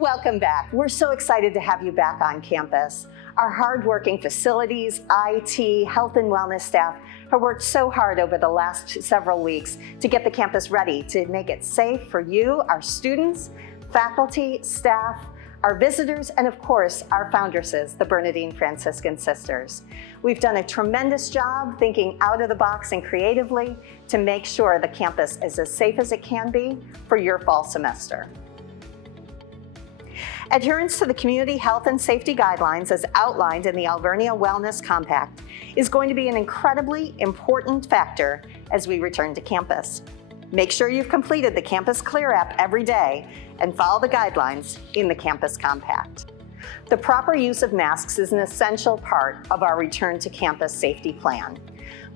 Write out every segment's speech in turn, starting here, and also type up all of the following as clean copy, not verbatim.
Welcome back. We're so excited to have you back on campus. Our hardworking facilities, IT, health and wellness staff have worked so hard over the last several weeks to get the campus ready to make it safe for you, our students, faculty, staff, our visitors, and of course, our foundresses, the Bernadine Franciscan Sisters. We've done a tremendous job thinking out of the box and creatively to make sure the campus is as safe as it can be for your fall semester. Adherence to the community health and safety guidelines as outlined in the Alvernia Wellness Compact is going to be an incredibly important factor as we return to campus. Make sure you've completed the Campus Clear app every day and follow the guidelines in the Campus Compact. The proper use of masks is an essential part of our return to campus safety plan.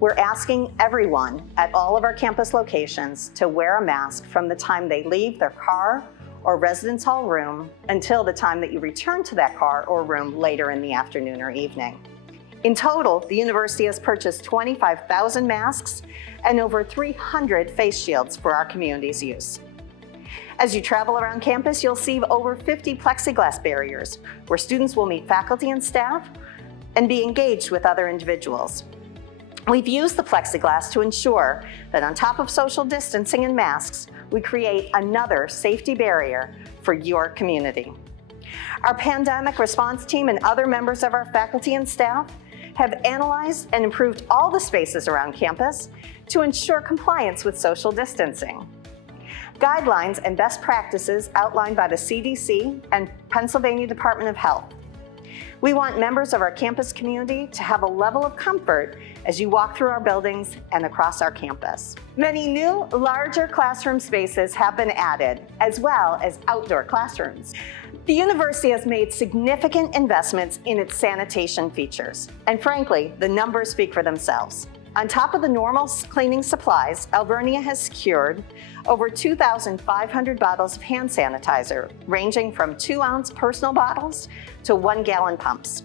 We're asking everyone at all of our campus locations to wear a mask from the time they leave their car or residence hall room until the time that you return to that car or room later in the afternoon or evening. In total, the university has purchased 25,000 masks and over 300 face shields for our community's use. As you travel around campus, you'll see over 50 plexiglass barriers where students will meet faculty and staff and be engaged with other individuals. We've used the plexiglass to ensure that on top of social distancing and masks, we create another safety barrier for your community. Our pandemic response team and other members of our faculty and staff have analyzed and improved all the spaces around campus to ensure compliance with social distancing. Guidelines and best practices outlined by the CDC and Pennsylvania Department of Health. We want members of our campus community to have a level of comfort as you walk through our buildings and across our campus. Many new, larger classroom spaces have been added, as well as outdoor classrooms. The university has made significant investments in its sanitation features, and frankly, the numbers speak for themselves. On top of the normal cleaning supplies, Alvernia has secured over 2,500 bottles of hand sanitizer, ranging from 2-ounce personal bottles to 1-gallon pumps.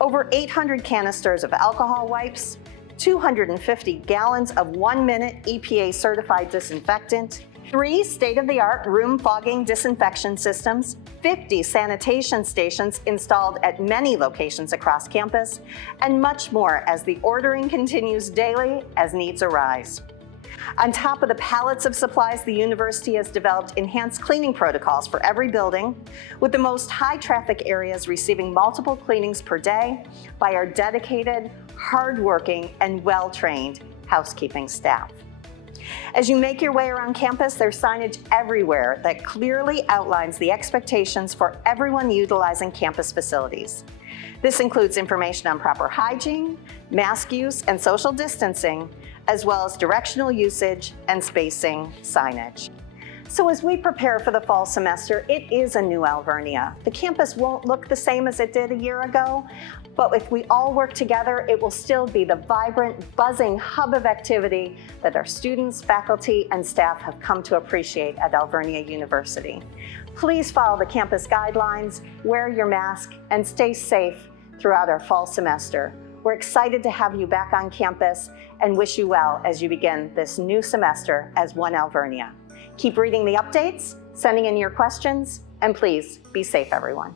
Over 800 canisters of alcohol wipes, 250 gallons of 1-minute EPA-certified disinfectant, 3 state-of-the-art room fogging disinfection systems, 50 sanitation stations installed at many locations across campus, and much more as the ordering continues daily as needs arise. On top of the pallets of supplies, the university has developed enhanced cleaning protocols for every building, with the most high-traffic areas receiving multiple cleanings per day by our dedicated, hardworking, and well-trained housekeeping staff. As you make your way around campus, there's signage everywhere that clearly outlines the expectations for everyone utilizing campus facilities. This includes information on proper hygiene, mask use, and social distancing, as well as directional usage and spacing signage. So as we prepare for the fall semester, it is a new Alvernia. The campus won't look the same as it did a year ago, but if we all work together, it will still be the vibrant, buzzing hub of activity that our students, faculty, and staff have come to appreciate at Alvernia University. Please follow the campus guidelines, wear your mask, and stay safe throughout our fall semester. We're excited to have you back on campus and wish you well as you begin this new semester as One Alvernia. Keep reading the updates, sending in your questions, and please be safe, everyone.